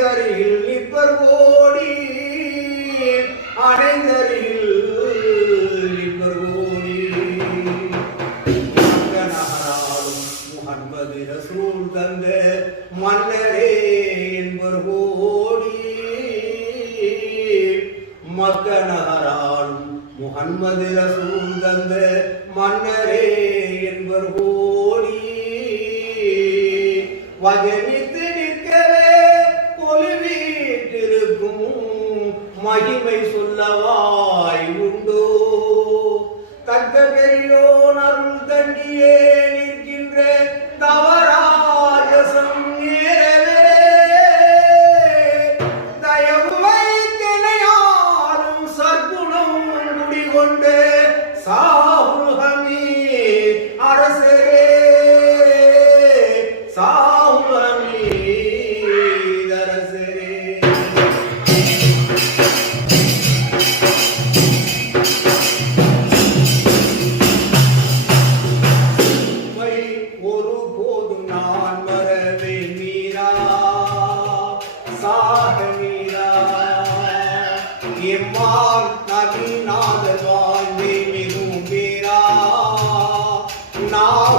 அணைந்தரில் nipper ஓடி அணைந்தரில் nipper ஓடி நகராலும் முகன்பது ரசூல் தந்த மன்னரே என்பர் ஓடி மக்க நகராலும் முகன்மது ரசூல் தந்த மன்னரே என்பர் ஓடி வஜவி Ninguém vai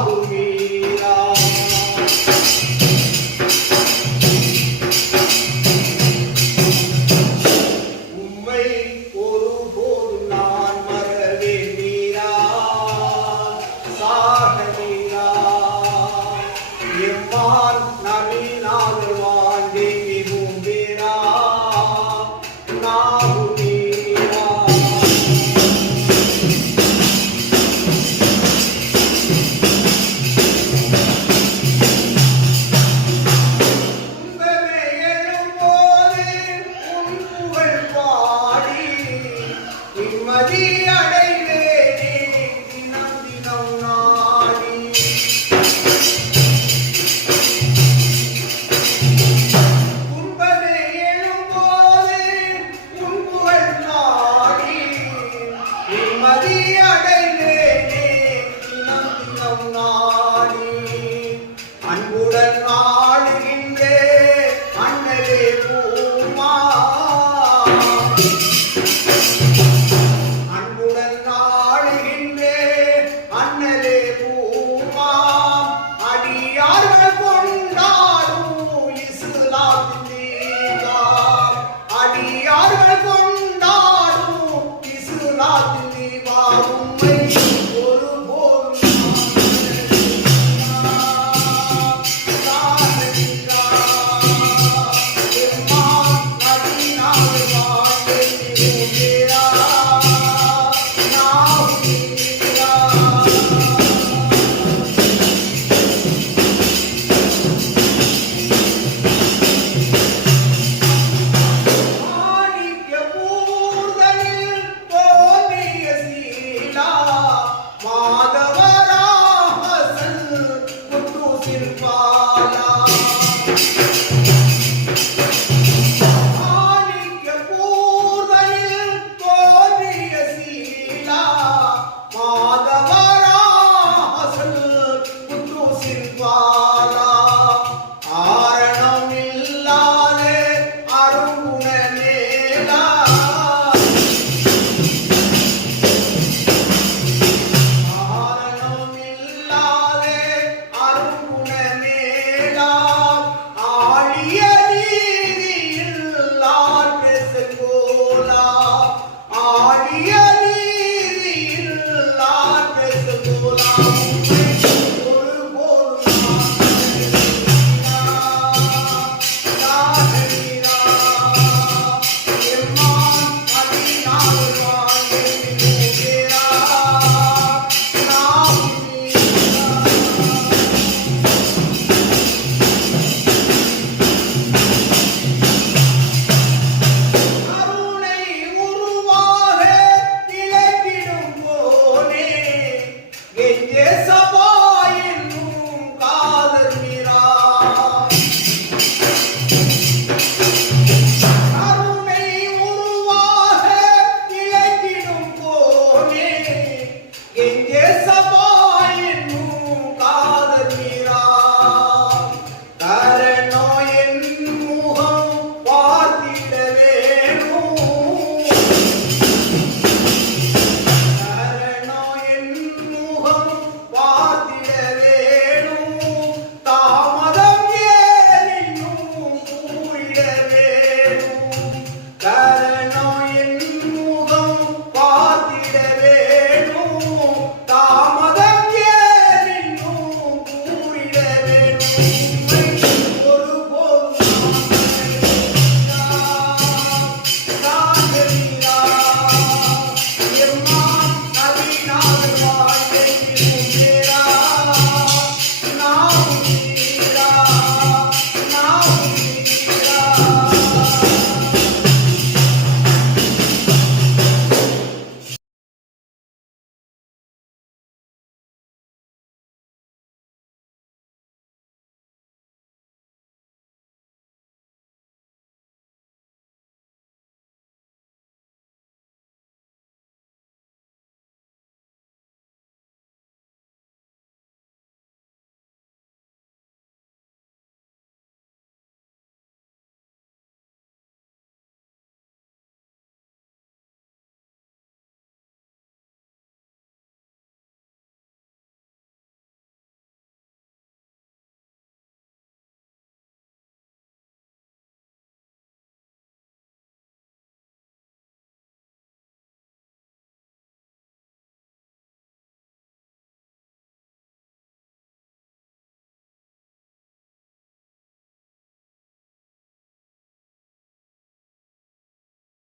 Amém. Maria,